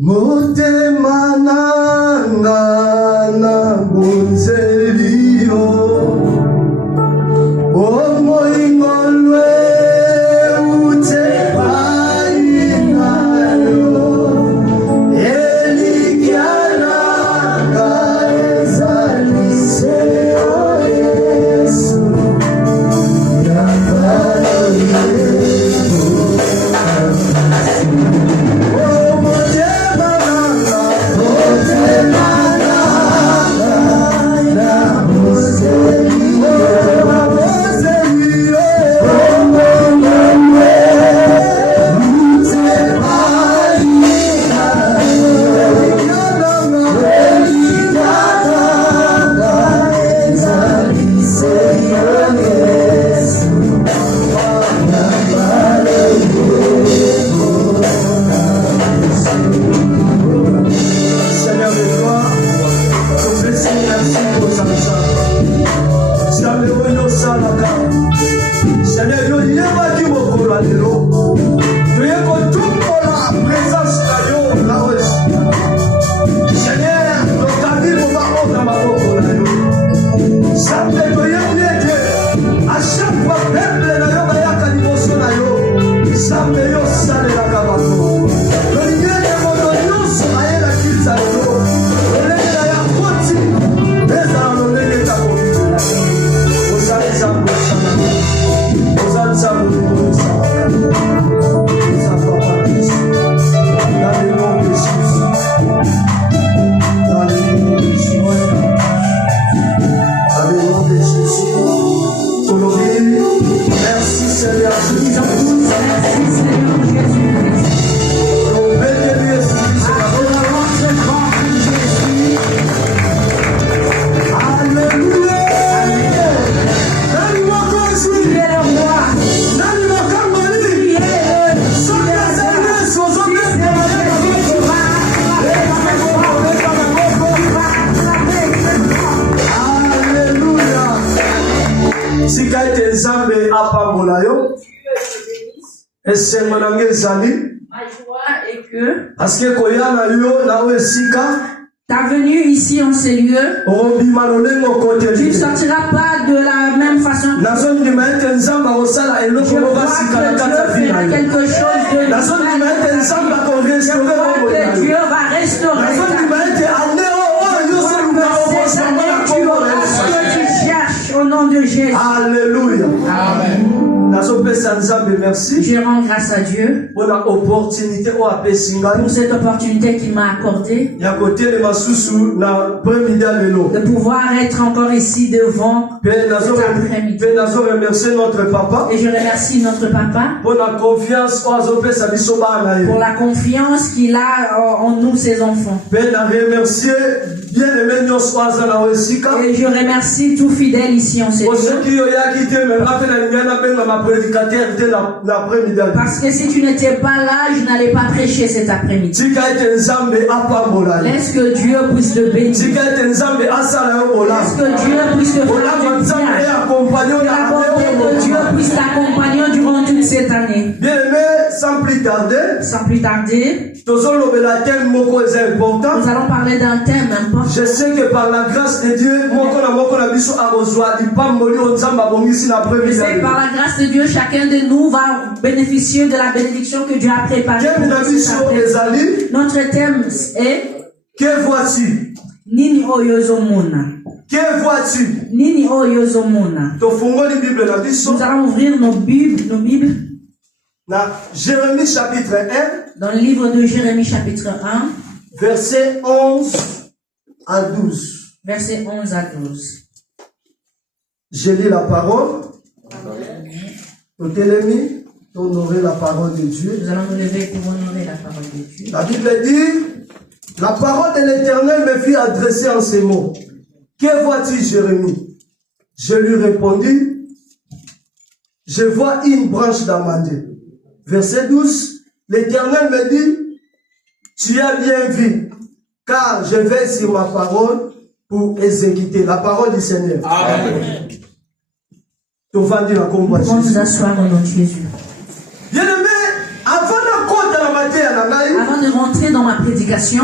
Motema nanga na bunzelio o moingolwe ta venue ici en ces lieux, tu ne sortiras pas de la même façon. Je vois que Dieu fait quelque chose de nouveau. Je vois que Dieu va restaurer cette année, tu auras ce que tu cherches au nom de Jésus. Alléluia. Amen. Je rends grâce à Dieu pour cette opportunité qu'il m'a accordée de pouvoir être encore ici devant cet après-midi. Et je remercie notre papa pour la confiance qu'il a en nous, ses enfants. Et je remercie tout fidèle ici en ces lieux. Parce que si tu n'étais pas là, je n'allais pas prêcher cet après-midi. Laisse que Dieu puisse te bénir. Laisse que Dieu puisse te faire du bien. Que la bonté de Dieu puisse t'accompagner durant toute cette année. Bien-aimé, sans plus tarder, nous allons parler d'un thème important. Je sais que par la grâce de Dieu, je sais que par la grâce de Dieu, chacun de nous va bénéficier de la bénédiction que Dieu a préparée. Notre thème est que vois-tu? Nini oyozomona. Que vois-tu? Nini oyozomona. Nous allons ouvrir nos Bibles. Dans Jérémie chapitre 1. Dans le livre de Jérémie chapitre 1. Verset 11 à 12. Verset 11 à 12. Je lis la parole. Au télémi, honorer la parole de Dieu. Nous allons nous lever pour honorer la parole de Dieu. La Bible dit, la parole de l'Éternel me fit adresser en ces mots. Que vois-tu, Jérémie? Je lui répondis, je vois une branche d'amande. Verset 12, l'Éternel me dit, tu as bien vu, car je vais sur ma parole pour exécuter la parole du Seigneur. Amen. On va nous asseoir au nom de Jésus. Bien-aimé, avant de compter la Avant de rentrer dans ma prédication,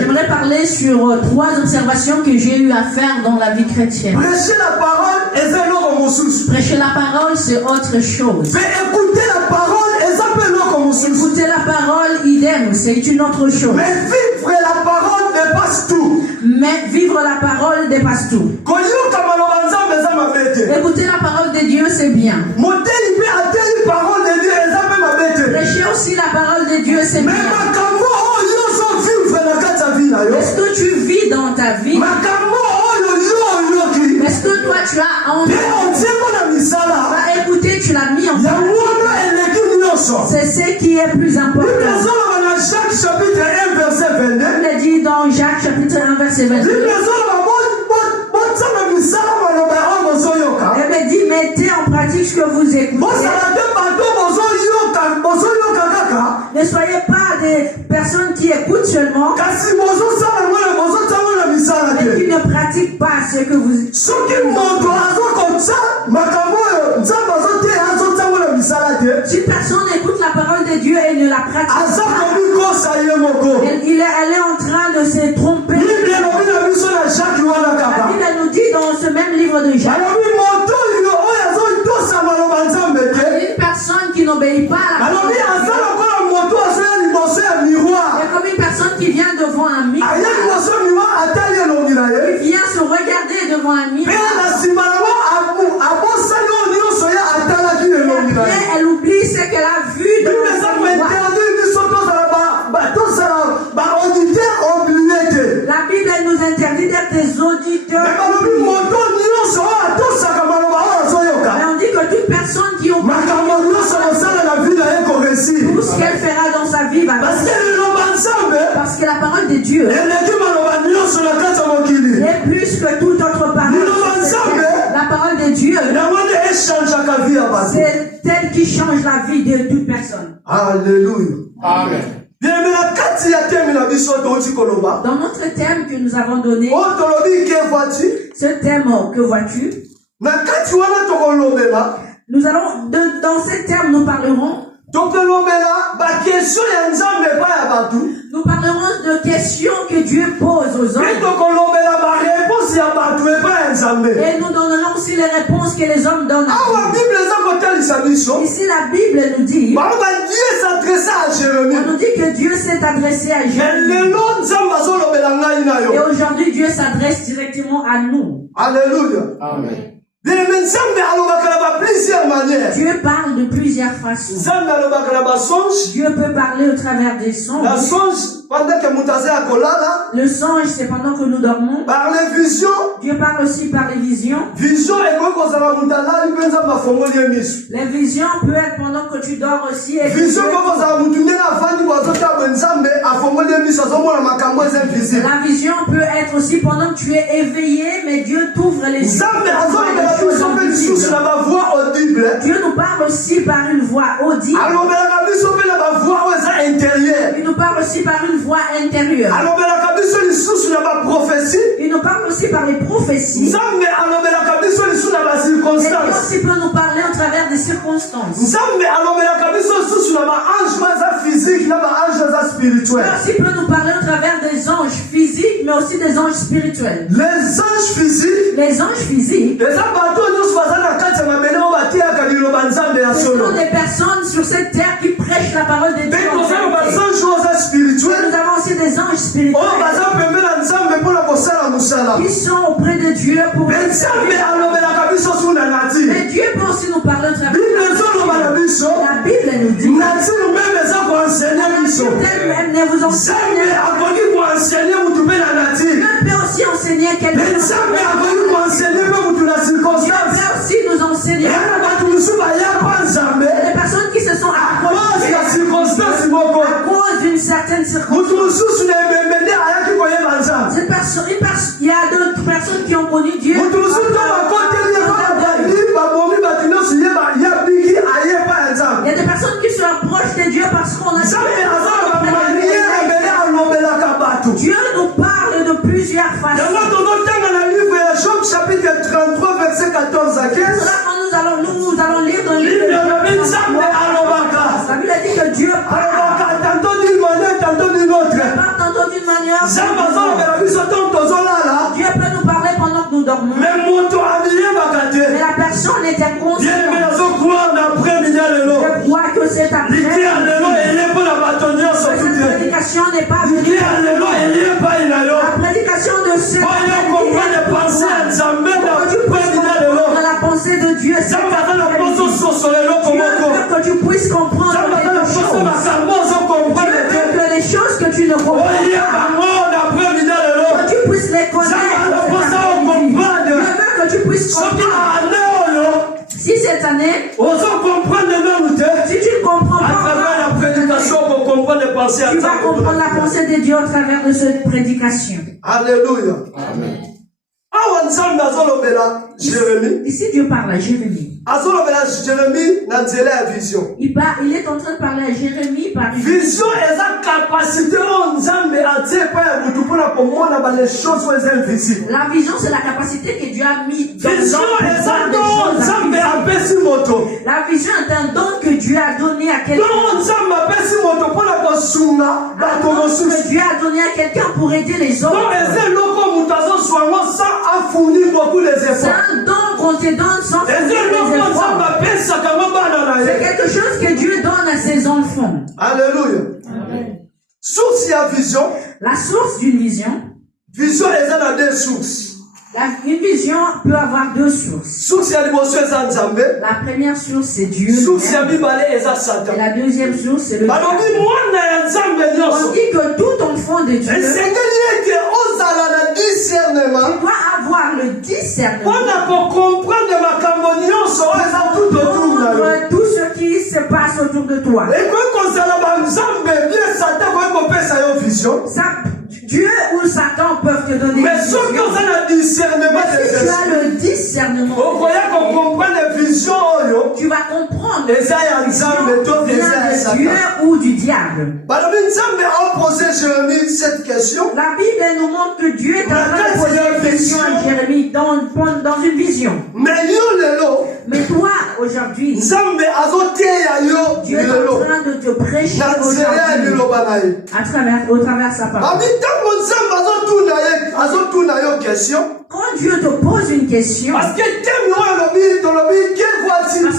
j'aimerais parler sur 3 observations que j'ai eu à faire dans la vie chrétienne. Prêcher la parole, prêcher la parole, c'est autre chose. mais écouter la parole, Écouter la parole, idem, c'est une autre chose. mais vivre la parole dépasse tout. Mais vivre la parole dépasse tout. Écouter la parole de Dieu, c'est bien. Prêcher aussi la parole de Dieu, c'est bien. Est-ce que tu vis dans ta vie? Est-ce que toi tu as envie? Écouter, tu l'as mis en place. C'est ce qui est plus important. Jacques chapitre 1 verset 22. On l'a dit dans Jacques chapitre 1 verset 22. Elle me dit, mettez en pratique ce que vous écoutez. Ne soyez pas des personnes qui écoutent seulement, mais qui ne pratiquent pas ce que vous écoutez. Si personne écoute la parole de Dieu et ne la pratique pas, elle est en train de se tromper. La Bible nous dit dans ce même livre de Jacques, une personne qui n'obéit pas à la parole de Dieu, c'est comme une personne qui vient devant un miroir, qui vient se regarder devant un miroir. Après, elle oublie ce qu'elle a vu devant le miroir. La Bible elle nous interdit d'être des auditeurs. Mais on dit que toute personne qui obéit, tout ce qu'elle fera dans sa vie va réussir. Parce que la parole de Dieu est plus que toute autre parole. La parole de Dieu, c'est elle qui change la vie de toute personne. Alléluia. Amen. Dans notre thème que nous avons donné, ce thème, que vois-tu? Nous allons, dans ce thème, nous parlerons de questions que Dieu pose aux hommes. Et nous donnerons aussi les réponses que les hommes donnent. Ici, la Bible nous dit, on nous dit que Dieu s'est adressé à Jérémie. Et aujourd'hui, Dieu s'adresse directement à nous. Alléluia. Amen. Dieu parle de plusieurs façons. Dieu peut parler au travers des songes. Le songe, c'est pendant que nous dormons. Par les visions. Dieu parle aussi par les visions. Les visions peuvent être pendant que tu dors aussi. Et la vision peut être aussi pendant que tu es éveillé, mais Dieu t'ouvre les yeux. Dieu nous parle aussi par une voix audible. Il nous parle aussi par une voix intérieure. Il nous parle aussi par les prophéties. Et Dieu aussi peut nous parler au travers des circonstances. Dieu aussi peut nous parler au travers des anges physiques, mais aussi des anges spirituels. Les anges physiques, ce sont des personnes sur cette terre qui prêchent la parole de Dieu. nous avons aussi des anges spirituels qui sont auprès de Dieu pour mais Dieu peut aussi nous parler au travers de la Bible nous dit elle ne vous enseigne. Dieu peut aussi enseigner quelqu'un. Dieu peut aussi nous enseigner. Les personnes qui se sont approchées à cause d'une certaine circonstance. Il y a d'autres personnes qui ont connu Dieu. Il y a des personnes qui se rapprochent de Dieu parce qu'on a Dieu nous parle de plusieurs façons. Chapitre 33, verset 14 à 15. Nous nous allons lire dans le livre de Job. La Bible dit que Dieu parle. Tantôt d'une manière, tantôt d'une autre. Dieu parle tantôt d'une manière. Dieu peut nous parler pendant que nous dormons. Mais la personne est inconsciente. Je crois que c'est après. Cette prédication n'est pas venue. La prédication de ce la pensée de Dieu. C'est que tu puisses comprendre quelque chose. Que les choses que tu ne comprends pas, que tu puisses les connaître. Je veux que tu puisses comprendre. Si cette année, si tu ne comprends pas, tu vas comprendre la pensée de Dieu au travers de cette prédication. Alléluia. Amen. Ici Dieu parle à Jérémie. Il est en train de parler à Jérémie par une vision. Et sa capacité la vision, c'est la capacité que Dieu a mis dans vision. La vision est un don que Dieu a donné à quelqu'un. Que Dieu a donné à quelqu'un pour aider les autres. C'est un don qu'on te donne sans faire des efforts. C'est quelque chose que Dieu donne à ses enfants. Alléluia. Source à vision. La source d'une vision. Vision est dans deux sources. Une vision peut avoir deux sources. La première source, c'est Dieu. Et la deuxième source, c'est le diable. On dit que tout enfant de Dieu, tu dois avoir le discernement pour comprendre tout ce qui se passe autour de toi. Dieu ou Satan peuvent te donner mais si tu as le discernement, tu vas comprendre les visions de Dieu ou du diable. La Bible nous montre que Dieu est en train de poser une question à Jérémie dans une vision. Mais toi, aujourd'hui, Dieu est en train de te prêcher aujourd'hui au travers sa parole. Quand Dieu te pose une question, parce que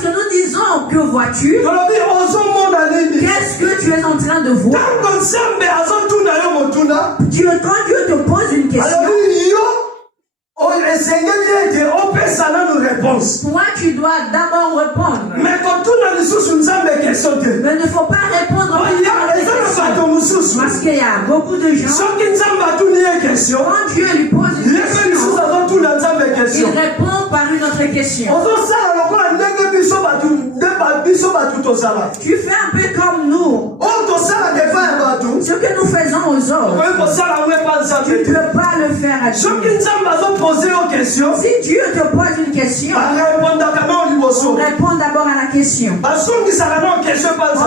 nous disons que vois-tu, qu'est-ce que tu es en train de voir? Quand Dieu te pose une question, toi tu dois d'abord répondre. Mais il ne faut pas répondre à une question. Parce qu'il y a beaucoup de gens, quand Dieu lui pose une question, il répond par une autre question. Tu fais un peu comme nous. Ce que nous faisons aux autres, tu ne peux pas le faire à Dieu. Si Dieu te pose une question, on répond d'abord à la question. On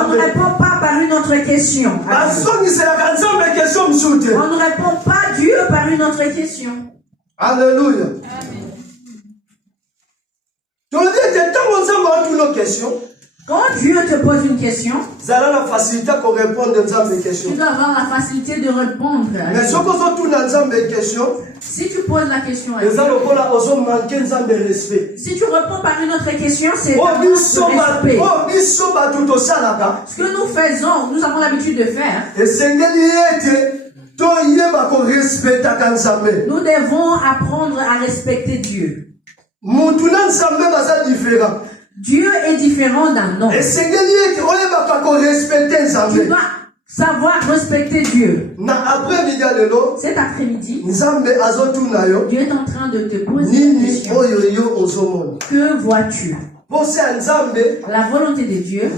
ne répond pas par une autre question. On ne répond pas Dieu par une autre question. Alléluia. Quand Dieu te pose une question, tu dois avoir la facilité de répondre. Si tu poses la question à Dieu, si tu réponds par une autre question, c'est respect. Ce que nous faisons, nous avons l'habitude de faire. Nous devons apprendre à respecter Dieu. Dieu est différent d'un homme. Tu dois savoir respecter Dieu. Cet après-midi, Dieu est en train de te poser une question. Que vois-tu? La volonté de Dieu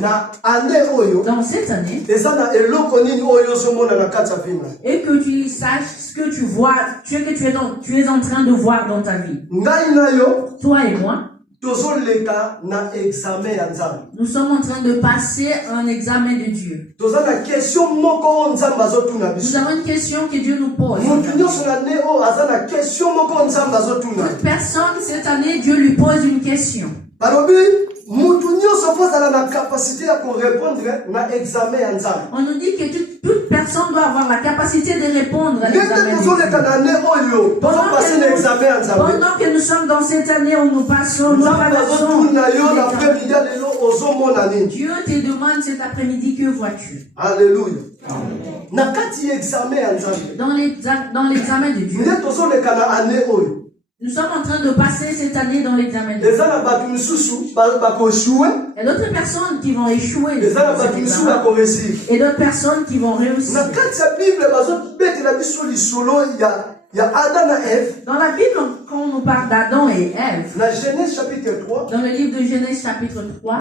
dans cette année, et que tu saches ce que tu vois, ce que tu es en train de voir dans ta vie. Toi et moi, nous sommes en train de passer un examen de Dieu. Nous avons une question que Dieu nous pose. Toute personne cette année, Dieu lui pose une question. capacité à répondre à l'examen. On nous dit que toute personne doit avoir la capacité de répondre à l'examen. Pendant que nous sommes dans cette année où nous passons, Dieu te demande cet après-midi, que vois-tu? Alléluia. Dans l'examen de Dieu. Nous sommes en train de passer cette année dans l'examen de Dieu. Et d'autres personnes qui vont échouer. Et d'autres personnes qui vont réussir. Dans la Bible, quand on nous parle d'Adam et Ève, dans le livre de Genèse chapitre 3,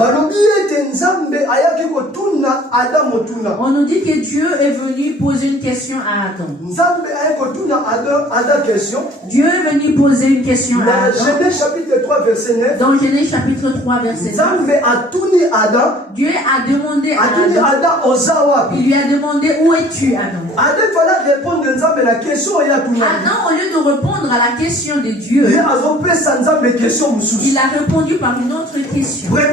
on nous dit que Dieu est venu poser une question à Adam. Dieu est venu poser une question à Adam. Dans Genèse chapitre 3, verset 9, Dieu a demandé à Adam, il lui a demandé, où es-tu, Adam? Adam, au lieu de répondre à la question de Dieu, il a répondu par une autre question. La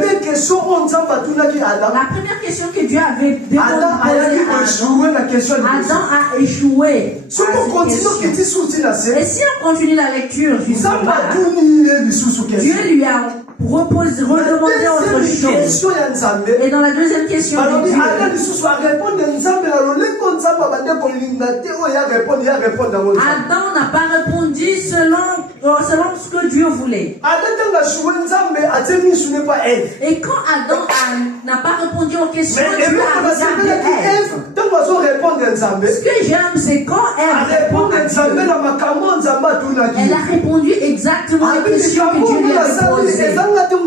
première question que Dieu avait demandé à Adam a échoué. Et si on continue la lecture jusqu'à là, Dieu lui a redemander autre chose. Et dans la deuxième question de Dieu, Adam n'a pas répondu selon ce que Dieu voulait. Et quand Adam n'a pas répondu aux questions, Dieu a regardé Ève. Ce que j'aime, c'est quand Ève répond à Dieu, elle a répondu exactement aux questions que Dieu lui a posées. Elle a dit,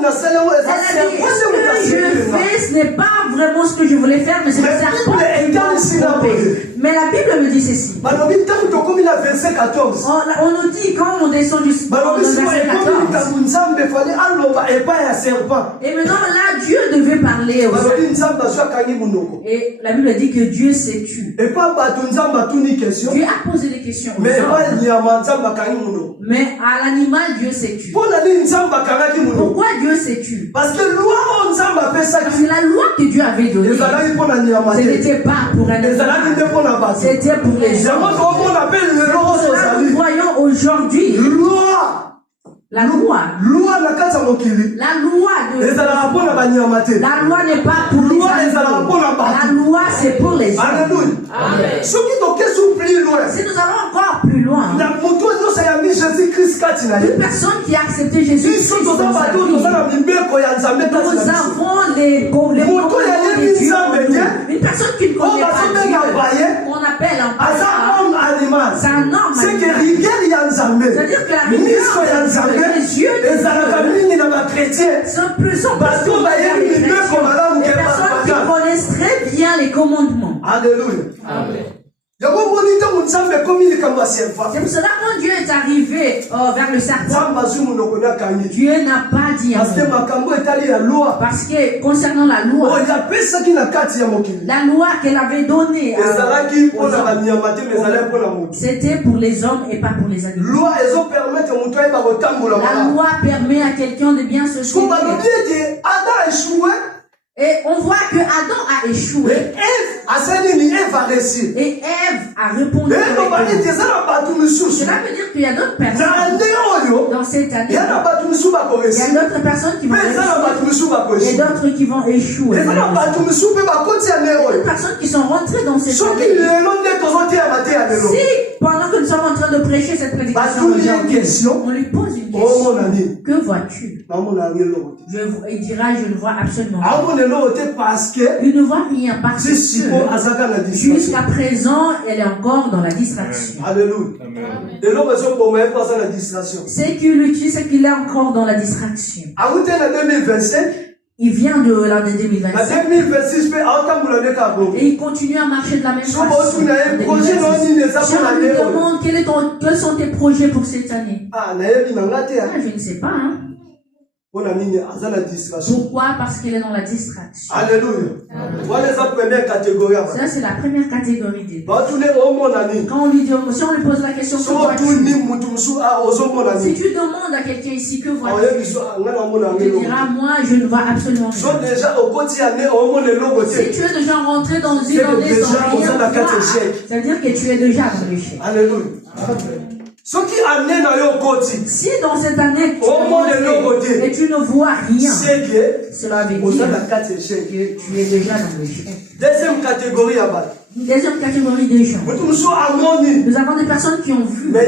ce que je fais, ce n'est pas vraiment ce que je voulais faire, mais c'est le serpent qui m'a trompé. Mais la Bible me dit ceci. On nous dit, quand on descend du verset 14, et maintenant là, Dieu devait parler aux serpents. Et la Bible dit que Dieu s'est tu. Dieu a posé des questions aux hommes. Mais à l'animal, Dieu s'est tu. Pourquoi Dieu s'est tu? Parce que la loi que Dieu avait donnée, ce n'était pas pour un animal, c'était pour les hommes. Nous voyons aujourd'hui la loi n'est pas pour les animaux. La loi c'est pour les hommes. Amen. Si nous allons encore plus loin, une personne qui a accepté Jésus-Christ dans sa vie, nous avons les commandements de Dieu. Une personne qui ne connaît pas Dieu, qu'on appelle un païen, c'est un homme. C'est-à-dire que la rigueur, les yeux des chrétiens sont plus parce que les personnes qui connaissent très bien les commandements. Alléluia. Amen. C'est pour cela quand Dieu est arrivé vers le serpent, Dieu n'a pas dit un mot. Parce que concernant la loi qu'elle avait donnée c'était pour les hommes et pas pour les animaux. La loi permet à quelqu'un de bien se soutenir. Et on voit que Adam a échoué. Et Ève a répondu. Cela veut dire qu'il y a d'autres personnes dans cette année. Il y a d'autres personnes qui vont réussir et d'autres qui vont échouer. Il y a d'autres personnes qui sont rentrées dans cette année. Si pendant que nous sommes en train de prêcher cette prédication, on lui pose une question. Que vois-tu? Il dira, je ne vois absolument rien. Il ne voit rien parce que jusqu'à présent, elle est encore dans la distraction. Alléluia. C'est qu'il est encore dans la distraction. Il vient de l'année 2025. Et il continue à marcher de la même façon. Si on lui demande quels sont tes projets pour cette année, je ne sais pas. Pourquoi? Parce qu'il est dans la distraction. Alléluia. Ça, c'est la première catégorie des gens. Quand on lui dit, si on lui pose la question, que vois-tu? Si tu demandes à quelqu'un ici, que vois-tu? Il te dira, moi, je ne vois absolument rien. Si tu es déjà rentré dans une année sans rien voir, ça veut dire que tu es déjà dans l'échec. Alléluia. Si dans cette année tu et tu ne vois rien, cela veut dire que tu es déjà dans l'échec. Deuxième catégorie des gens. Nous avons des personnes qui ont vu, mais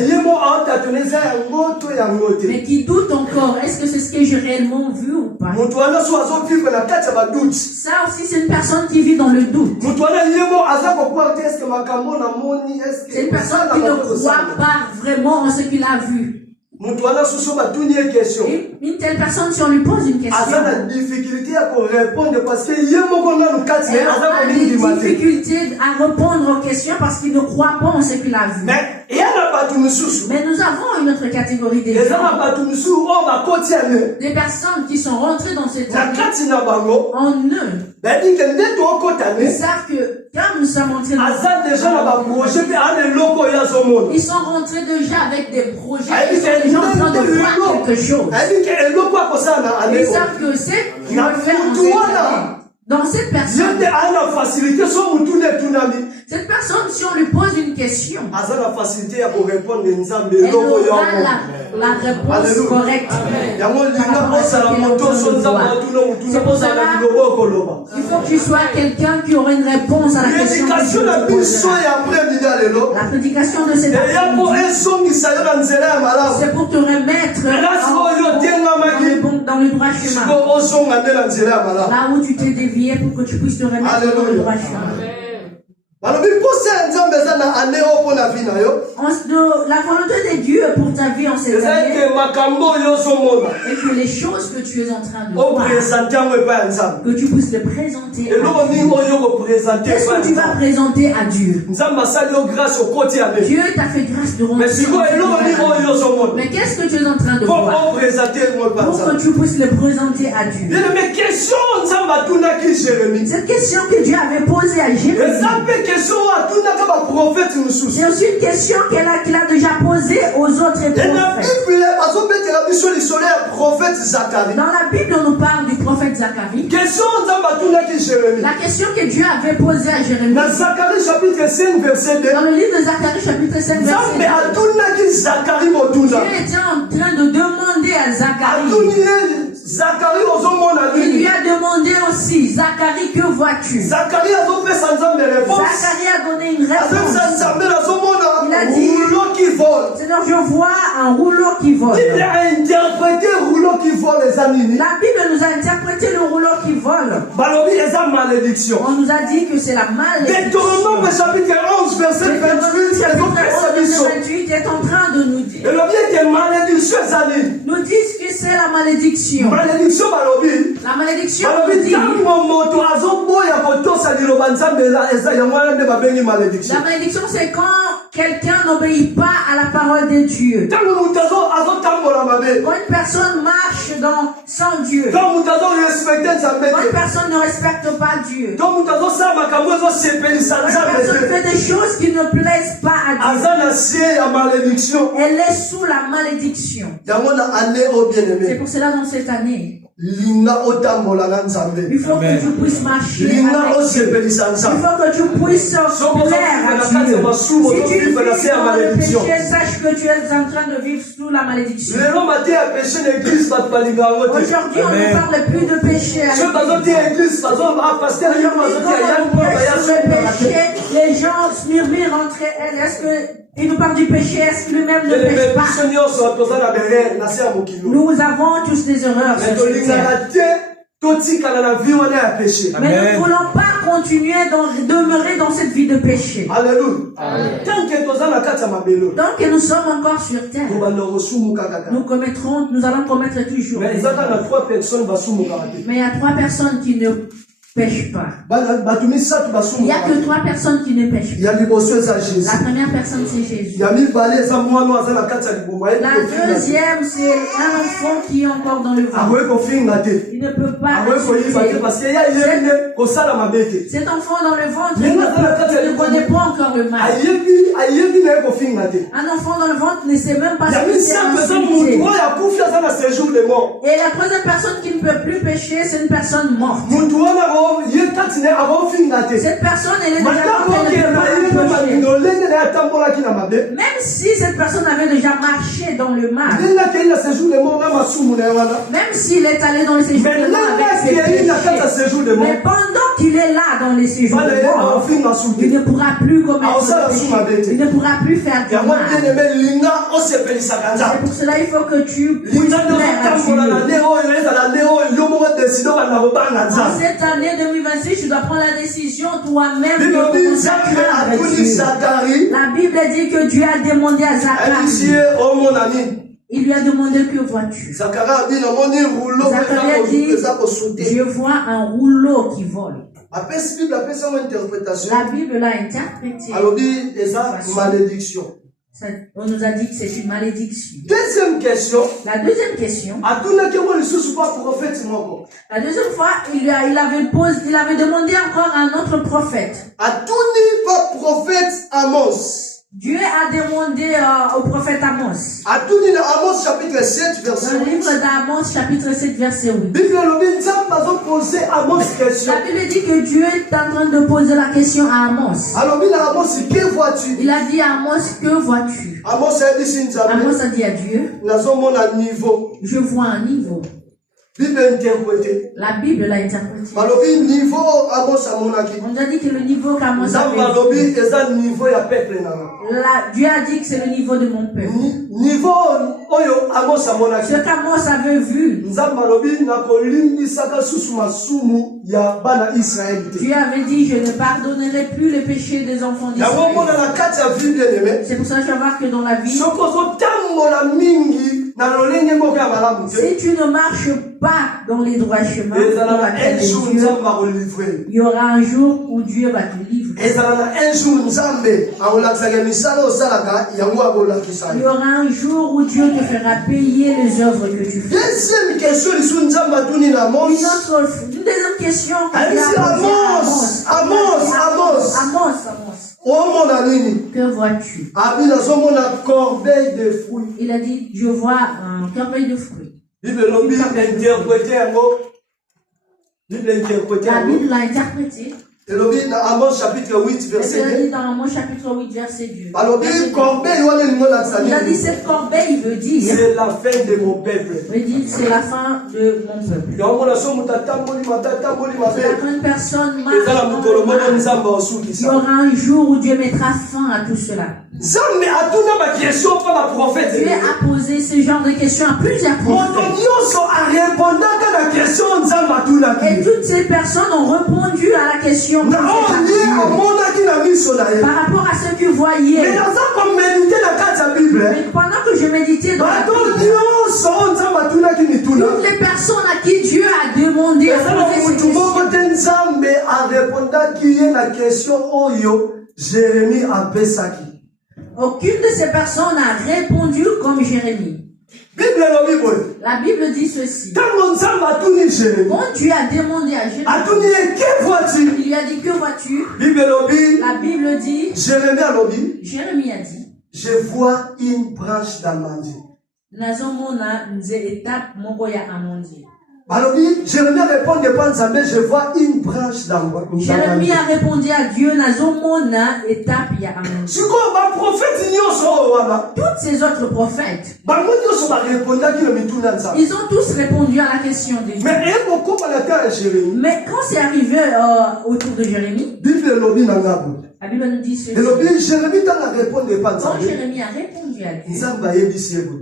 qui doutent encore. Est-ce que c'est ce que j'ai réellement vu ou pas? Ça aussi, c'est une personne qui vit dans le doute. C'est une personne qui ne croit pas vraiment en ce qu'il a vu. Une telle personne, si on lui pose une question, elle a des difficultés à répondre aux questions parce qu'il ne croit pas en ce qu'il a vu. Mais nous avons une autre catégorie des gens. Des personnes qui sont rentrées dans cette année en eux. Ils savent que quand nous sommes entrés dans ils sont rentrés déjà avec des projets. Ils sont déjà en train de voir quelque chose. Ils savent que c'est qu'ils veulent faire dans cette personne. Cette personne, si on lui pose une question, elle aura la réponse correcte. C'est pour cela il faut que tu sois quelqu'un qui aura une réponse à la question. La prédication de cette après-midi, c'est pour te remettre dans le droit chemin. Là où tu t'es dévié, pour que tu puisses te remettre dans le droit chemin. La volonté de Dieu pour ta vie en cette année et que les choses que tu es en train de voir, que tu puisses les présenter à Dieu. Qu'est-ce que tu vas présenter à Dieu? Dieu t'a fait grâce de rentrer. Mais qu'est-ce que tu es en train de voir pour que tu puisses les présenter à Dieu? Cette question que Dieu avait posée à Jérémie, c'est aussi une question qu'il a déjà posée aux autres prophètes. Dans la Bible, on nous parle du prophète Zacharie. La question que Dieu avait posée à Jérémie. Dans le livre de Zacharie, chapitre 5, verset 2. Dieu était en train de demander à Zacharie. Il lui a demandé aussi, Zacharie, que vois-tu? Zacharie a donné une réponse. Il a dit, Seigneur, je vois un rouleau qui vole. Il a interprété le rouleau qui vole, les amis. La Bible nous a interprété le rouleau qui vole. On nous a dit que c'est la malédiction. Deutéronome chapitre 11, verset 28 est en train de nous dire. Nous disent que c'est la malédiction. La malédiction nous dit. La malédiction, c'est quand quelqu'un n'obéit pas à la parole de Dieu. Quand une personne marche sans Dieu. Quand une personne ne respecte pas Dieu. Quand une personne fait des choses qui ne plaisent pas à Dieu. Elle est sous la malédiction. C'est pour cela dans cette année, il faut que tu puisses marcher avec Dieu. Il faut que tu puisses plaire à Dieu. Si tu vis dans le péché, sache que tu es en train de vivre sous la malédiction. Aujourd'hui, on ne parle plus de péché. Les gens murmurent entre elles. Est-ce que il nous parle du péché? Est-ce qu'il lui-même ne pêche pas? Nous avons tous des erreurs sur cette terre. Mais nous ne voulons pas continuer demeurer dans cette vie de péché. Alléluia. Tant que nous sommes encore sur terre, nous allons commettre toujours. Mais il y a 3 personnes qui ne pêche pas. Il n'y a que 3 personnes qui ne pêchent pas. La première personne, c'est Jésus. La deuxième, c'est un enfant qui est encore dans le ventre. Il ne peut pas cet enfant dans le ventre, il ne connaît pas encore le mal. Un enfant dans le ventre ne sait même pas ce que c'est insulté. Et la troisième personne qui ne peut plus pécher, c'est une personne morte. Cette personne, elle est déjà même si cette personne avait déjà marché dans le mal, même s'il est allé dans le séjour de mort avec ses péchés, mais pendant qu'il est là dans les séjours de mort, il ne pourra plus commettre ce péché. Il ne pourra plus faire du mal. C'est pour cela il faut que tu puisses plaire à Dieu. En cette année 2026, tu dois prendre la décision toi-même de te consacrer à Dieu. La Bible dit que Dieu a demandé à Zacharie. Il lui a demandé que vois-tu. Zacharie a dit, je vois un rouleau qui vole. La Bible l'a interprété. Malédiction. On nous a dit que c'est une malédiction. Deuxième question. La deuxième question. La deuxième fois, il avait demandé encore à un autre prophète. Dieu a demandé au prophète Amos. Amos chapitre 7 verset 8. Dans le livre d'Amos chapitre 7 verset 8. La Bible dit que Dieu est en train de poser la question à Amos. Que vois-tu? Il a dit à Amos, que vois-tu? Amos a dit à Dieu, je vois un niveau. La Bible l'a interprété. On a dit que le niveau qu'Amos avait vu, Dieu a dit que c'est le niveau de mon peuple. Ce qu'Amos avait vu, Dieu avait dit, je ne pardonnerai plus les péchés des enfants d'Israël. C'est pour ça que je vois que dans la vie, si tu ne marches pas dans les droits chemins, il y aura un jour où Dieu va te livrer. Il y aura un jour où Dieu te fera payer les œuvres que tu fais. Une deuxième question. Que vois-tu? Il a dit, je vois un corbeille de fruits. La Bible l'a interprété. Dans Amos chapitre 8 verset 2. Dans Amos chapitre 8 verset 2. Il a dit cette corbeille veut dire c'est la fin de mon peuple. Il dit c'est la fin de mon peuple. Quand une personne marche, il y aura un jour où Dieu mettra fin à tout cela. Dieu a posé ce genre de questions à plusieurs prophètes. Et toutes ces personnes ont répondu à la question par rapport à ce que vous voyez. Mais pendant que je méditais dans la Bible, toutes les personnes à qui Dieu a demandé à poser ces questions, aucune de ces personnes n'a répondu comme Jérémie. La Bible dit ceci. Quand Dieu a demandé à Jérémie, il lui a dit, que vois-tu? La Bible dit, Jérémie a dit, je vois une branche d'amandier. Jérémie répond je vois une branche d'amandier. Jérémie a répondu à Dieu, toutes ces autres prophètes, ils ont tous répondu à la question de Dieu. Mais quand c'est arrivé autour de Jérémie, la Bible nous dit ceci. Quand Jérémie a répondu à Dieu,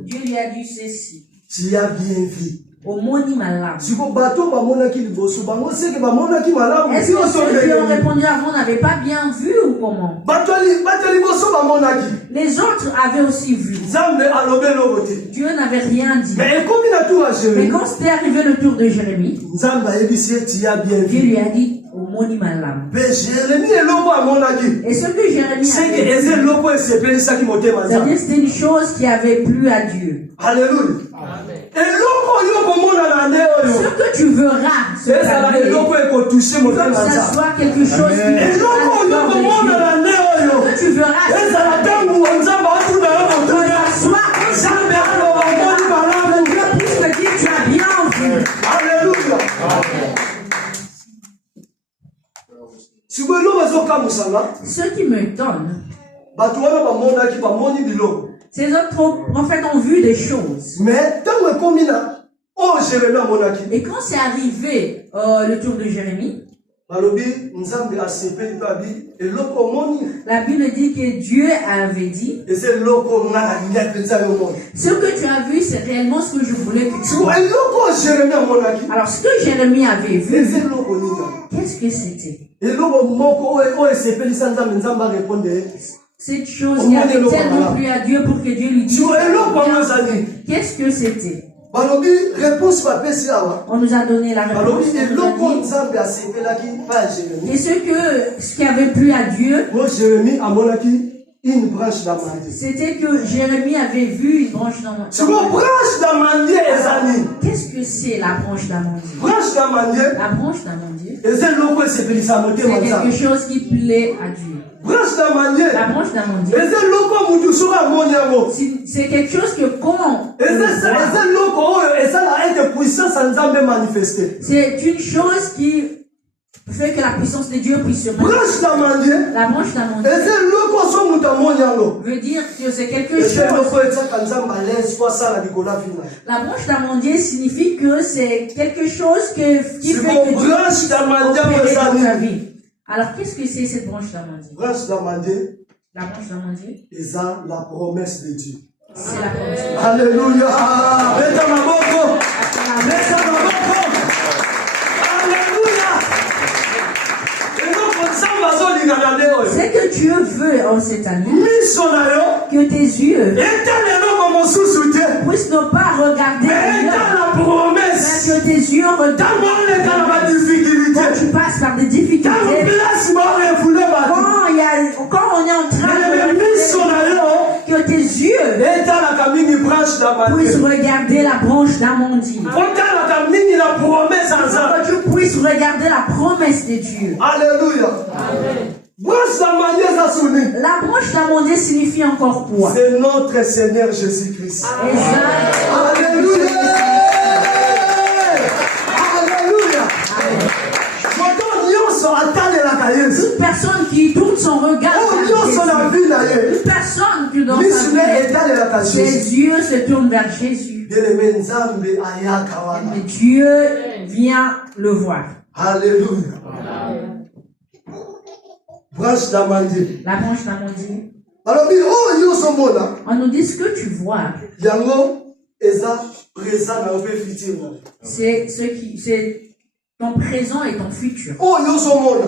Dieu lui a dit ceci. Tu as bien vu. Omoni malamu. Si vous bateau, bah mon aki liboso, bah moi c'est que bah mon aki malamu. Est-ce que ceux qui ont répondu avant n'avaient pas bien vu ou comment? Bateau liboso, bah mon aki. Les autres avaient aussi vu. Zambe alobé l'oroté. Dieu n'avait rien dit. Mais comme il a tout à Mais quand c'était arrivé le tour de Jérémie, Zambe a ébissé, tu as bien Dieu vu. lui a dit, Omoni malamu. Mais Jérémie est lobo à mon aki. Et ce que Jérémie C'est que avait Ezé lobo et c'est plein ça qui montait ma c'est-à-dire c'était une chose qui avait plu à Dieu. Alléluia. Et lobo yoko mona na nde oyo. Ce que tu verras, ce C'est ça et lobo est ko toucher mon que ça ça. soit quelque chose qui Et lobo yoko mona na nde oyo. ce que tu verras, Et ça la tangu nzamba watu na yo que motoya. ça soit Zambe aloba moni malamu. Dieu puisse te dire tu as bien vu. Alléluia. Si vous voulez, Ce qui m'étonne, ces autres prophètes ont vu des choses. mais tant que comme oh Jérémie à mon aki. Et quand c'est arrivé le tour de Jérémie, la Bible dit que Dieu avait dit, ce que tu as vu, c'est réellement ce que je voulais que tu vois. Alors ce que Jérémie avait vu, qu'est-ce que c'était? Cette chose qui avait tellement plu à Dieu pour que Dieu lui dise, qu'est-ce que c'était? On nous a donné la réponse. Et ce qui avait plu à Dieu, c'était que Jérémie avait vu une branche d'amandier. Qu'est-ce que c'est la branche d'amandier? La branche d'amandier, c'est quelque chose qui plaît à Dieu. La branche d'amandier, c'est quelque chose que quand c'est une chose qui fait que la puissance de Dieu puisse se manifester. La branche d'amandier veut dire que c'est quelque chose. La branche d'amandier signifie que c'est quelque chose qui fait que Dieu opère dans ta vie. Alors qu'est-ce que c'est cette branche d'amandier? La branche d'amandier, c'est la promesse de Dieu. C'est la promesse de Dieu. Alléluia. C'est que Dieu veut en cette année que tes yeux puissent ne pas regarder mais que tes yeux regardent quand tu passes par des difficultés, quand on est en train de que tes yeux puissent regarder la branche d'amandier, que tu puisses regarder la promesse de Dieu. Alléluia. Amen. La branche d'amandier signifie encore quoi? C'est notre Seigneur Jésus-Christ. Alléluia. Toute personne qui tourne son regard vers Jésus, toute personne qui dans sa vie, ses yeux se tournent vers Jésus. Mais Dieu vient le voir. Alléluia. Branche d'amandier. La branche d'amandier. Alors, on nous dit ce que tu vois. C'est ce qui, c'est ton présent et ton futur.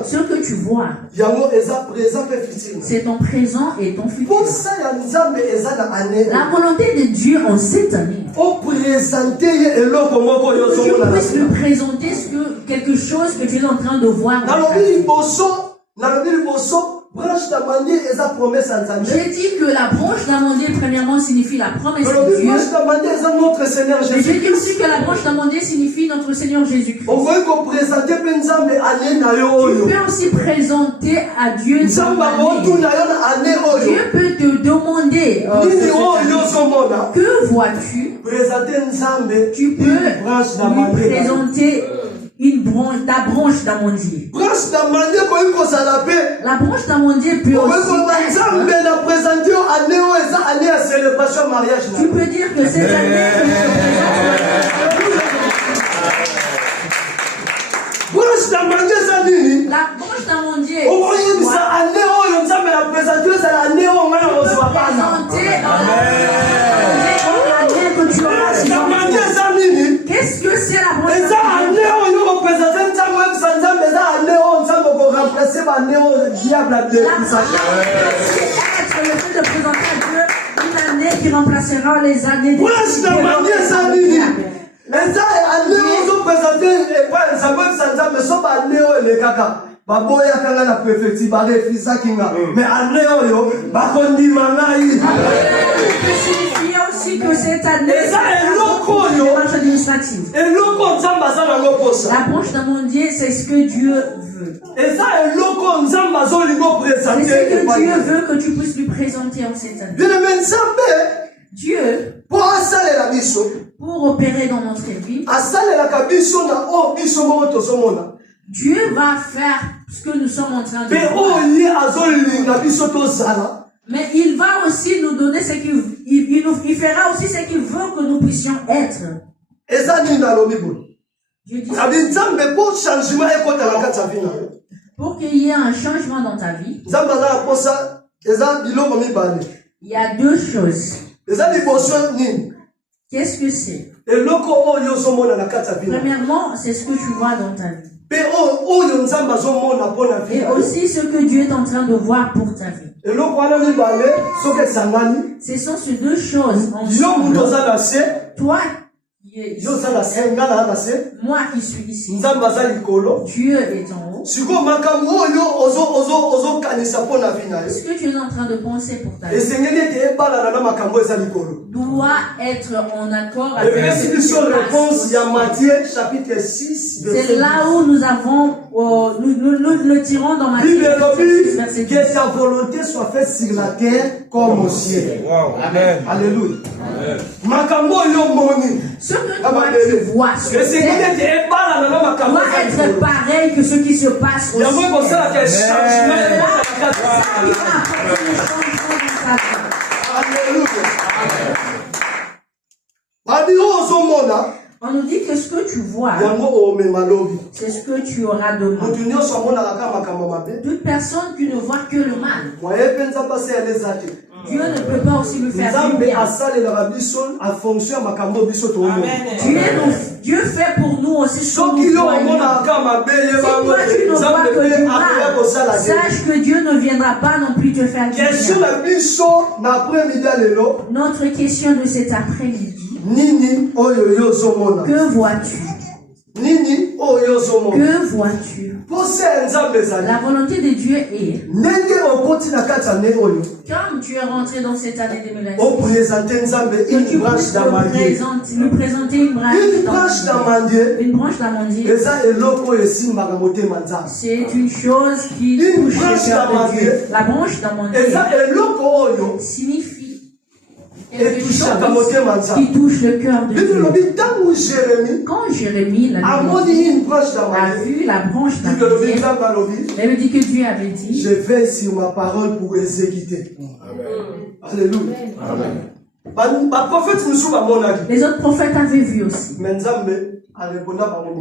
Ce que tu vois, c'est ton présent et ton futur. La volonté de Dieu en cette année, que tu puisses lui présenter quelque chose que tu es en train de voir. J'ai dit que la branche d'amandier, premièrement, signifie la promesse de Dieu. Mais j'ai dit aussi que la branche d'amandier signifie notre Seigneur Jésus-Christ. Tu peux aussi présenter à Dieu ton année. Dieu peut te demander que vois-tu? Tu peux lui présenter ta branche d'amandier. La branche d'amandier peut aussi tu peux dire que cette année la branche d'amandier qu'est-ce que le fait de présenter à Dieu une année qui remplacera les années baboya kanga na préfecture ba refisa kinga mais année oyo ba kondima ngai signifie aussi que cette année ça eloko yo administrative eloko nzamba za na loposa la branche d'amandier c'est ce que Dieu veut et ça eloko nzamba zo lingo présenter c'est ce que Dieu veut que tu puisses lui présenter en cette année bien aimé nzambe Dieu pour asalela biso pour opérer dans notre vie asalela ka biso na o biso mo tozomona Dieu va faire ce que nous sommes en train de faire. Mais il va aussi nous donner ce qu'il il fera aussi ce qu'il veut que nous puissions être. Dieu dit pour qu'il y ait un changement dans ta vie, il y a deux choses. Qu'est-ce que c'est? Premièrement, c'est ce que tu vois dans ta vie. Et aussi ce que Dieu est en train de voir pour ta vie. Ce sont ces deux choses. Toi, moi qui suis ici, Dieu est en haut. Ce que tu es en train de penser pour ta vie doit être en accord avec ce qui se passe. C'est là où nous avons, nous le tirons dans Matthieu 6, verset 10. Que sa volonté soit faite sur la terre comme au ciel. Wow. Amen. Alléluia. Ce que toi tu vois sur terre doit être pareil que ce qui se passe au ciel. On nous dit que ce que tu vois, c'est ce que tu auras demain. Toute personne qui ne voit que le mal, Dieu ne peut pas aussi lui faire du bien. Dieu fait pour nous aussi ce que nous voyons. Si toi tu ne vois que du mal, sache que Dieu ne viendra pas non plus te faire du bien. Notre question de cet après-midi, que vois-tu? Que vois-tu? La volonté de Dieu est, comme tu es rentré dans cette année 2026, que tu puisses nous présenter une branche d'amandier. C'est une chose qui touche le cœur de Dieu. La branche d'amandier signifie qui touche le cœur de Dieu. Quand Jérémie a vu la branche d'amandier, elle me dit que Dieu avait dit, je vais sur ma parole pour exécuter. Alléluia. Les autres prophètes avaient vu aussi.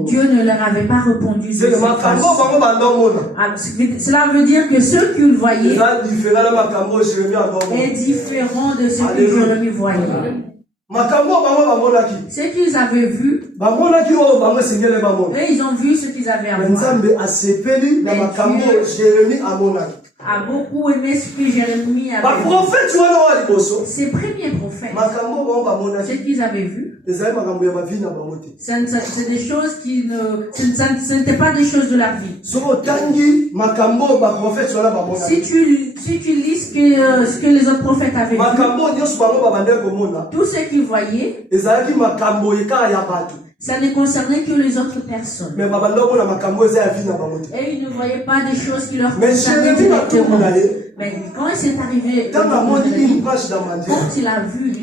Dieu ne leur avait pas répondu. Cela veut dire que ce qu'ils voyaient est différent de ce que Jérémie voyait. Ce qu'ils avaient vu, et ils ont vu ce qu'ils avaient à voir. A beaucoup aimé ce que Jérémie avait vu. Ces premiers prophètes, ce qu'ils avaient vu, c'est des choses qui ce n'était pas des choses de la vie. Si tu lis ce que les autres prophètes avaient vu, tout ce qu'ils voyaient, ça ne concernait que les autres personnes. Et ils ne voyaient pas des choses qui leur concernaient directement. Mais quand il s'est arrivé, quand il a vu,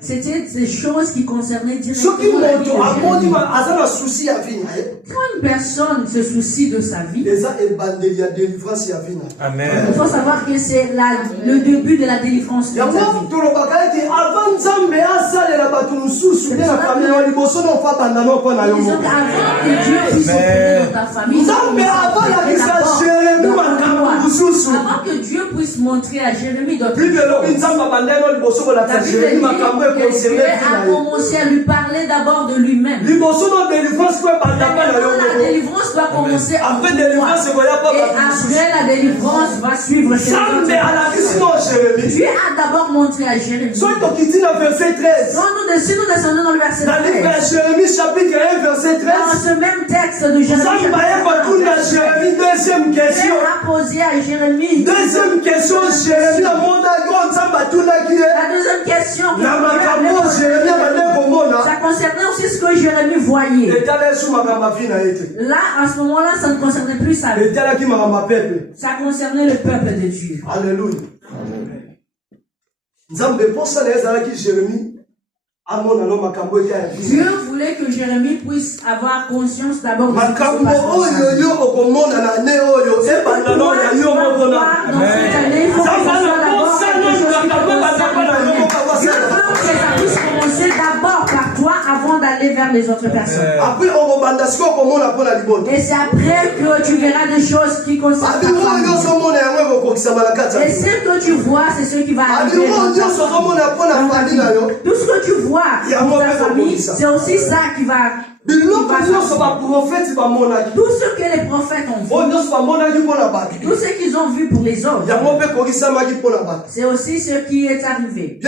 c'était des choses qui concernaient directement la vie de Jérémie. Quand une personne se soucie de sa vie, Amen. il faut savoir que c'est le début de la délivrance de sa vie. Disons qu'avant que Dieu puisse opérer ta famille. Avant que Dieu puisse montrer à Jérémie d'autres choses. La Bible dit que Dieu a commencé à lui parler d'abord de lui-même. La délivrance doit commencer en toi. Et après la délivrance va suivre chez les Dieu a d'abord montré à Jérémie. Si nous descendons dans le verset 13. Jérémie chapitre 1 verset 13. Dans ce même texte de Jérémie. Deuxième question. Dieu a posé à Jérémie. Deuxième question. Jérémie a la deuxième question. Ça concernait aussi ce que Jérémie voyait. Là, à ce moment-là, ça ne concernait plus sa vie. Ça concernait le peuple de Dieu. Alléluia. Dieu voulait que Jérémie puisse avoir conscience d'abord de ce qui se passe. D'abord par toi avant d'aller vers les autres personnes. Et c'est après que tu verras des choses qui concernent ta famille. Et ce que tu vois, c'est ce qui va arriver. Tout ce que tu vois dans ta famille, c'est aussi ça qui va. Tout ce que les prophètes ont vu, tout ce qu'ils ont vu pour les autres, c'est aussi ce qui est arrivé.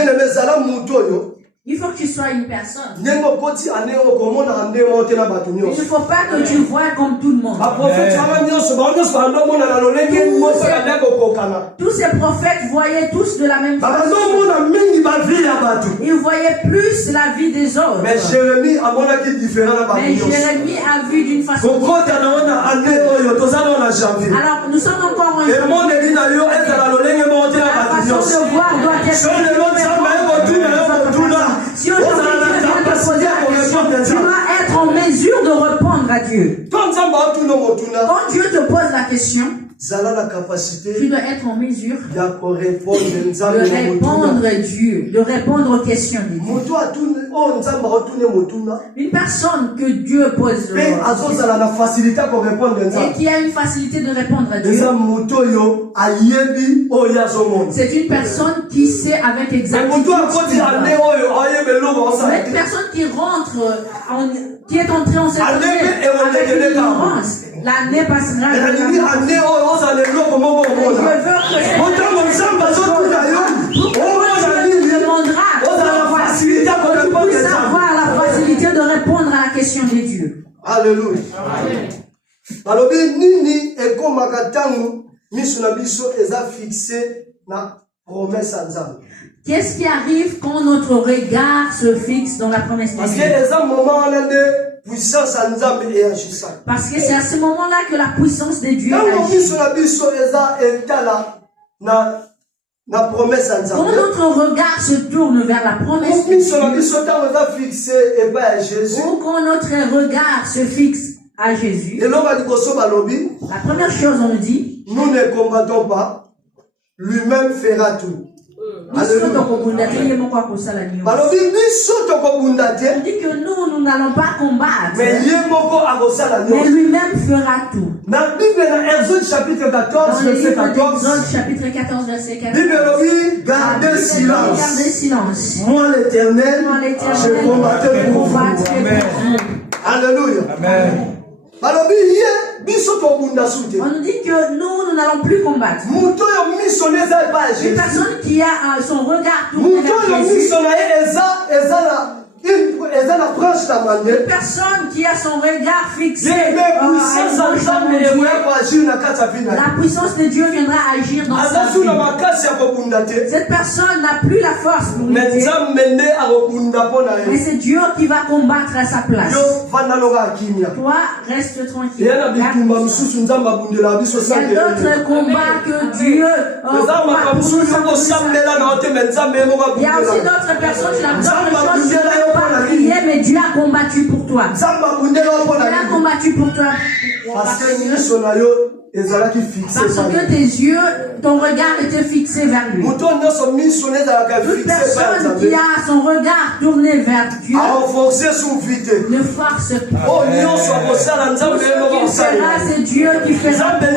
Il faut que tu sois une personne. Il ne faut pas que tu vois comme tout le monde. Tous ces prophètes voyaient tous de la même façon. Ils voyaient plus la vie des autres. Mais Jérémie a vu d'une façon différente. Alors nous sommes encore en la façon de voir doit être si aujourd'hui Dieu vient te poser la question, tu dois être en mesure de répondre à Dieu. Quand Dieu te pose la question, tu dois être en mesure de répondre à Dieu, de répondre aux questions de Dieu. Une personne que Dieu pose et qui a une facilité de répondre à Dieu, c'est une personne qui sait avec exactitude. Une personne qui rentre, qui est entrée en cette année avec une ignorance. L'année passera. Je veux que avoir la facilité de répondre à la question de Dieu. Alléluia. Qu'est-ce qui arrive quand notre regard se fixe dans la promesse de Dieu? Parce que c'est à ce moment-là que la puissance de Dieu agit. Quand notre regard se tourne vers la promesse de Dieu, ou quand notre regard se fixe à Jésus, la première chose on nous dit, nous ne combattons pas, lui-même fera tout. On dit que nous n'allons pas combattre, mais lui-même fera tout. Dans la Bible, dans Exode chapitre 14, verset 14, chapitre 14, verset 14, Bible dit, gardez silence. Moi l'Éternel, je combattrai pour vous. Alléluia. Amen. On nous dit que nous n'allons plus combattre. Une personne qui a son regard tourné vers Jésus, une personne qui a son regard fixé, la puissance de Dieu viendra agir dans sa vie. Cette personne n'a plus la force pour lutter, mais c'est Dieu qui va combattre à sa place. Toi, reste tranquille. Il y a d'autres combats que Dieu combat pour nous. Il y a aussi d'autres personnes qui n'ont pas prié, mais Dieu a combattu pour toi. Dieu a combattu pour toi. Parce que Parce que tes yeux, ton regard était fixé vers lui. Toute personne qui a son regard tourné vers Dieu ne force pas. Tout ce qu'il fera, c'est Dieu qui fera pour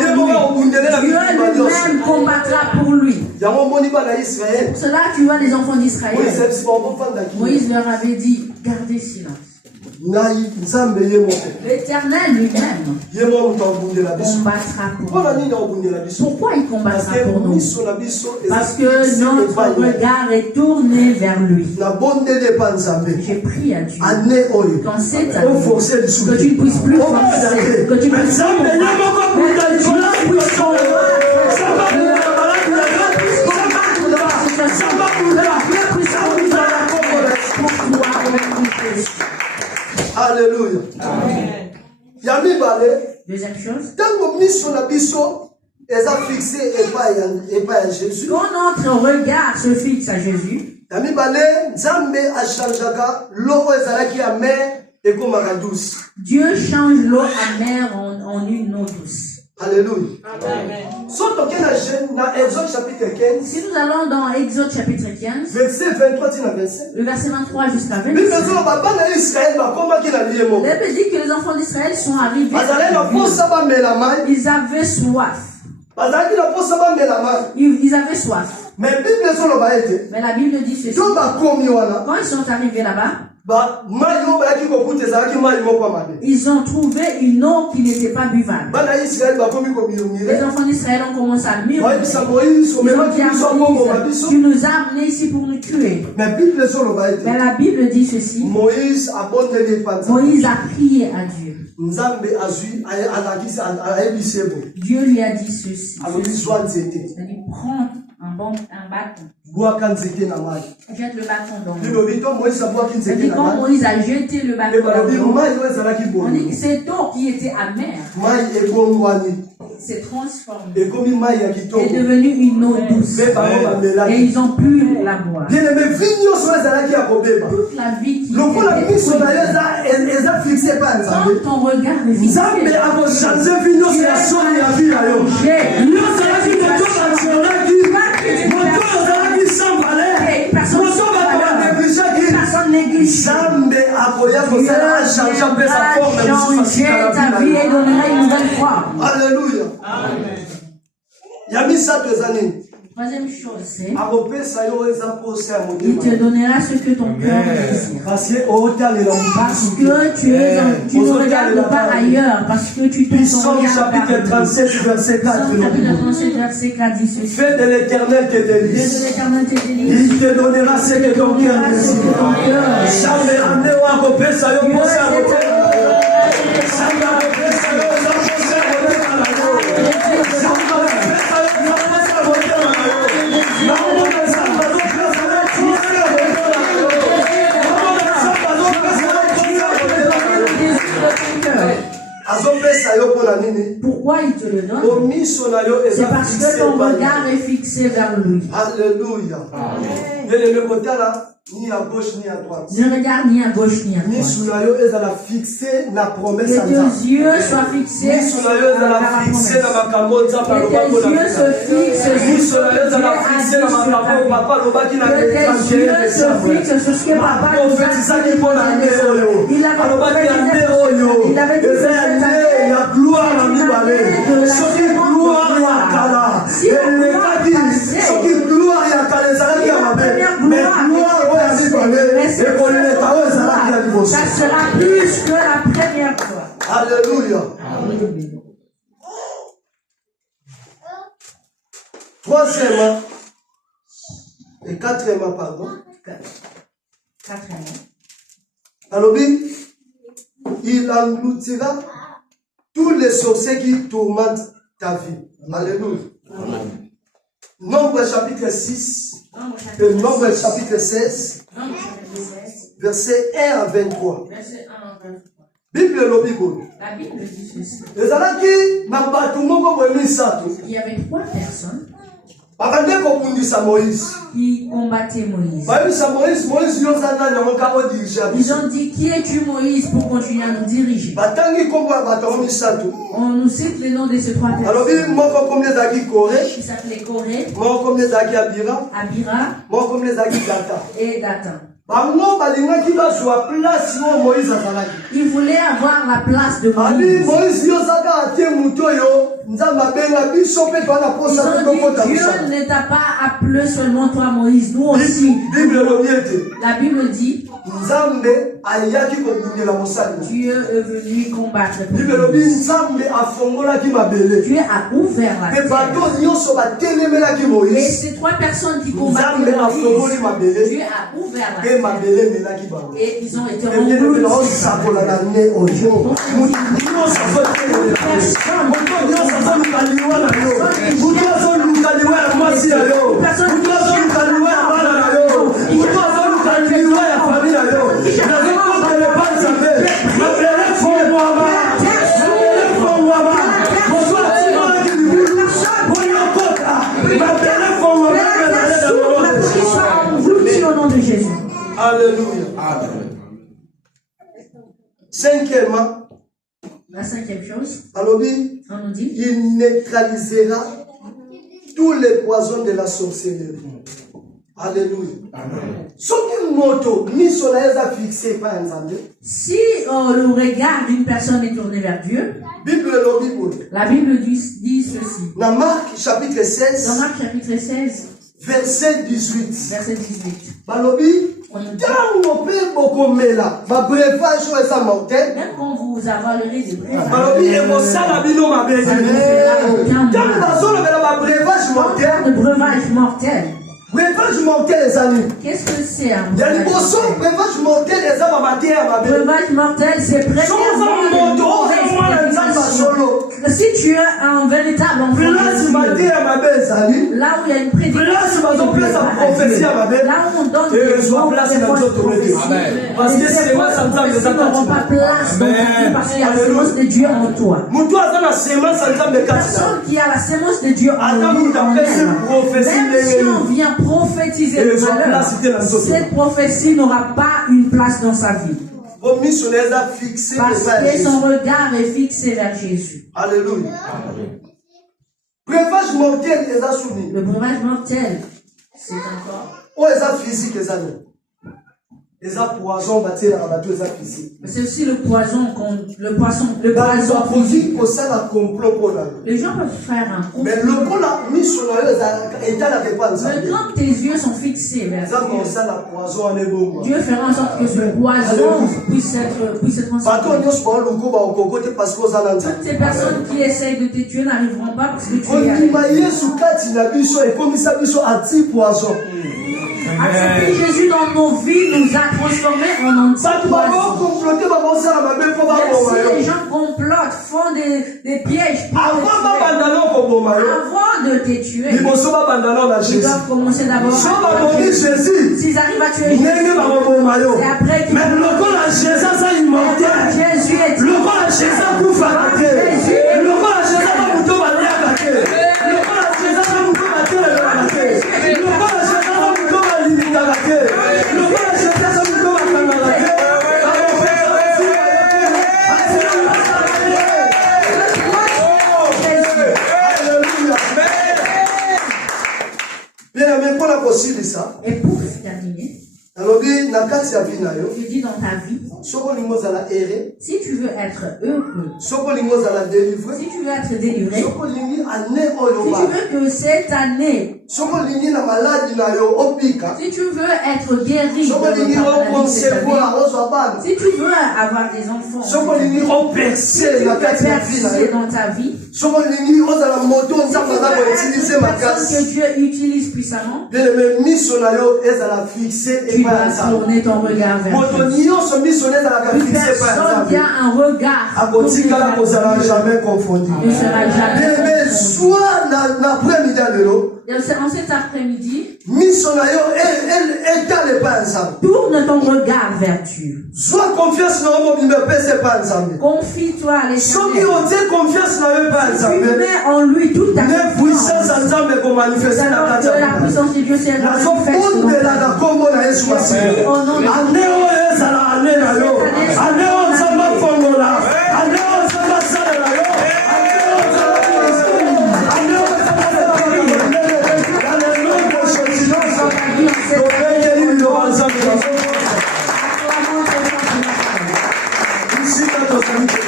lui. Dieu lui-même combattra pour lui. Pour cela, tu vois les enfants d'Israël. Moïse leur avait dit, gardez silence. L'Éternel lui-même combattra pour nous. Pourquoi il combattra pour nous? Parce que notre regard est tourné vers lui. J'ai prié à Dieu qu'en cette année, que tu ne puisses plus forcer, que tu puisses Alléluia. Amen. Deuxième chose. Quand notre regard se fixe à Jésus, Dieu change l'eau amère en une eau douce. Alléluia. Si nous allons dans Exode chapitre 15, verset 23 le verset 23 jusqu'à 26, la Bible dit que les enfants d'Israël sont arrivés. Ils avaient soif. Ils avaient soif. Mais la Bible dit ceci. Quand ils sont arrivés là-bas, ils ont trouvé une eau qui n'était pas buvable. Les enfants d'Israël ont commencé à murmurer. Ils ont dit à Moïse, tu nous as amenés ici pour nous tuer. Mais la Bible dit ceci. Moïse a prié à Dieu. Dieu lui a dit ceci. C'est-à-dire, prends un bâton. Jette le bâton dans l'eau. C'est-à-dire, quand Moïse a jeté le bâton dans l'eau, on dit que cette eau qui était amère s'est transformée, est devenue une eau douce. Et ils ont pu la boire. Toute la vie qui était quand ton regard est fixé, personne néglige. Ta vie et donnera une nouvelle forme. Alléluia. Troisième chose, c'est il te donnera ce que ton cœur désire. Parce que tu ne regardes pas ailleurs, parce que tu tournes ton regard vers lui. Chapitre 37, verset 4. dit ceci. Fais de l'Éternel tes délices. Il te donnera ce que ton cœur désire. Pourquoi il te le donne? C'est parce que ton regard est fixé vers lui. Alléluia. Ni à gauche ni à droite. Ne regarde ni à gauche ni à droite. Que tes yeux soient fixés sur la promesse. Que tes yeux se fixent sur ce que Dieu a dit sur ta vie. Que tes yeux se fixent sur ce que papa nous a dit. Il avait prophétisé. Il avait dit la gloire à nous aller. Ce qui est gloire à Kala. Ce qui est gloire à Kala. Mais gloire ça sera plus que la première fois. Alléluia. Troisièmement et quatrièmement, pardon. Alors, il engloutira tous les sorciers qui tourmentent ta vie. Alléluia. Nombre chapitre 6, Nombre chapitre 16, verset 1 à 23. Bible La Bible dit ceci. Il y avait 3 personnes qui combattait Moïse. Ils ont dit, qui es-tu Moïse pour continuer à nous diriger? On nous cite les noms de ces trois personnes. Qui s'appelait Corée, Abira et Dathan. Il voulait avoir la place de Moïse. Ils ont dit, Dieu ne t'a pas appelé seulement toi Moïse, nous aussi. La Bible dit, Dieu est venu combattre pour Moïse. Dieu a ouvert la terre. Et ces trois personnes qui combattaient Moïse, Dieu a ouvert la terre. Et ils ont été engloutis. Alléluia. Cinquièmement, la cinquième chose, on nous dit, il neutralisera tous les poisons de la sorcellerie. Alléluia. Si le regard d'une personne est tourné vers Dieu, la Bible dit ceci. Dans Marc chapitre 16, verset 18. Verset 18. Même quand vous avalerez des breuvages mortels. Breuvage mortel, les amis. Qu'est-ce que c'est un breuvage mortel? Breuvage mortel, c'est si tu es un véritable enfant de Dieu, là où il y a une prédication, là où on donne des prophéties, parce que ces prophéties n'auront pas place dans ta vie parce qu'il y a la sémence de Dieu en toi. Personne qui a la sémence de Dieu en lui, même si on vient prophétiser le malheur, cette prophétie n'aura pas une place dans sa vie. Parce que son regard est fixé vers Jésus. Alléluia. Breuvage mortel, le breuvage mortel, c'est encore. C'est aussi le poison, le poisson physique. Les gens peuvent faire un coup. Mais quand tes yeux sont fixés vers Dieu, Dieu fera en sorte que ce poison puisse être transformé. Toutes ces personnes qui essayent de te tuer n'arriveront pas parce que tu es accepter Jésus dans nos vies nous a transformés en anti-poison. Les gens complotent, font des pièges avant de te tuer. Ils doivent commencer d'abord à tuer Jésus. S'ils arrivent à tuer Jésus, c'est après qu'ils Jésus est et pour terminer, je dis dans ta vie, si tu veux être heureux, si tu veux être délivré, si tu veux que cette année, si tu veux être guéri, si tu veux avoir des enfants, si tu veux percer dans ta vie, que Dieu utilise puissamment, tu dois tourner ton regard vers Dieu. Une personne qui a un regard ne sera jamais confondu. Et soit l'après-midi, en cet après-midi, tourne ton regard vers Dieu. Sois confiance dans mon confie-toi à l'Éternel. Tu mets en lui toute ta puissance. Que la puissance de Dieu s'est manifestée. Au nom de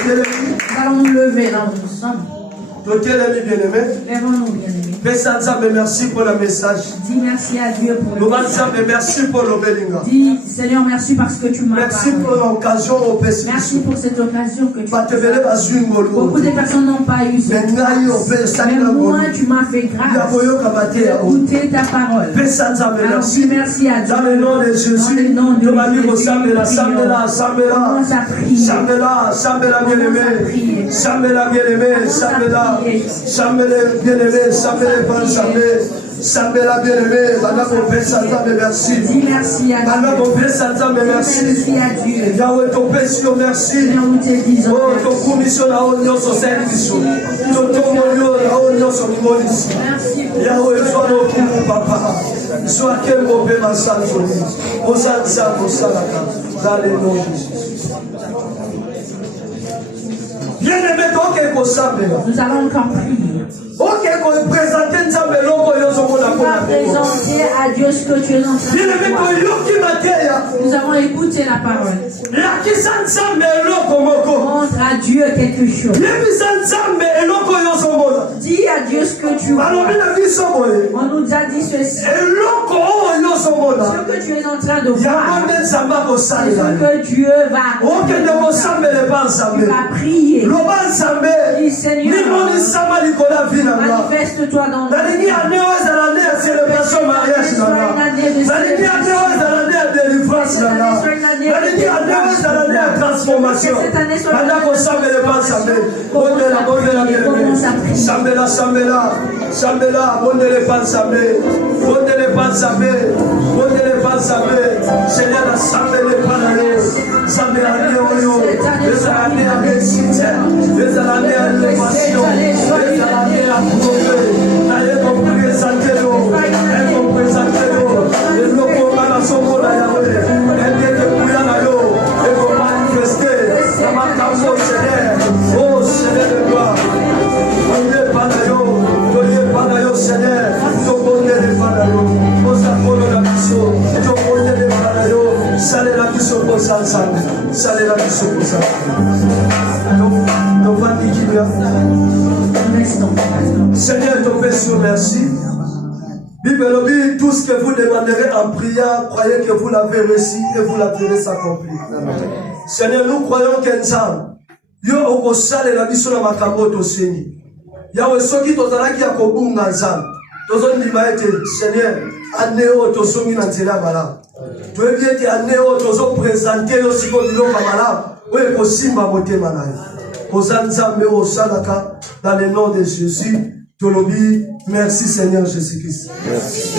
nous allons nous lever là où nous sommes. Lèvons-nous, bien-aimés. Merci pour le message. Dis merci à Dieu pour le message. Merci pour le béninga. Dis Seigneur, merci parce que tu m'as Merci pour l'occasion au pessimiste. Merci pour cette occasion que tu m'as donné. Beaucoup de personnes n'ont pas eu cette grâce. Mais moi, tu m'as fait grâce. Écouter ta parole. Alors dis merci à Dieu. Dans le nom de Jésus. Dans le nom de Jésus. Sambela bien-aimé, Sambela bien-aimé, Sambela bien-aimé, Sambela bien-aimé, Bana mon Père Satan, merci. Dis merci à Dieu. Bana mon Père Satan, merci. Merci à Dieu. Yahweh ton Père, merci. Nous te disons. Oh, ton commission la union sur cette mission. Ton communion la union sur l'immonisme. Merci. Yahweh, sois notre papa. Sois quel mauvais massage. Osanza, Osanaka. Dans le nom de Jésus. Bien-aimé, nous allons encore prier. On va présenter à Dieu ce que tu es en train de faire. Nous avons écouté la parole. Montre à Dieu quelque chose. Dis à Dieu ce que tu vois. On nous a dit ceci. Ce que tu es en train de voir, c'est ce que Dieu va prier. Dis Seigneur, manifeste-toi dans nous. Seigneur, ton Père, merci. Bible, tout ce que vous demanderez en prière, croyez que vous l'avez reçu et vous la verrez s'accomplir. Seigneur, nous croyons qu'ensemble, yo okosale la biso na makambo toseni. Yawe soki tozalaki ya kobunga nzambe. Tozondima ete Seigneur, aneo tozongi na nzela malamu. Toyebi ete aneo tozopresente yo siko biloko malamu. Oyo kosimba motema na yo. Koza nzambe osalaka dans le nom de Jésus. Tolobi, merci Seigneur Jésus-Christ. Merci.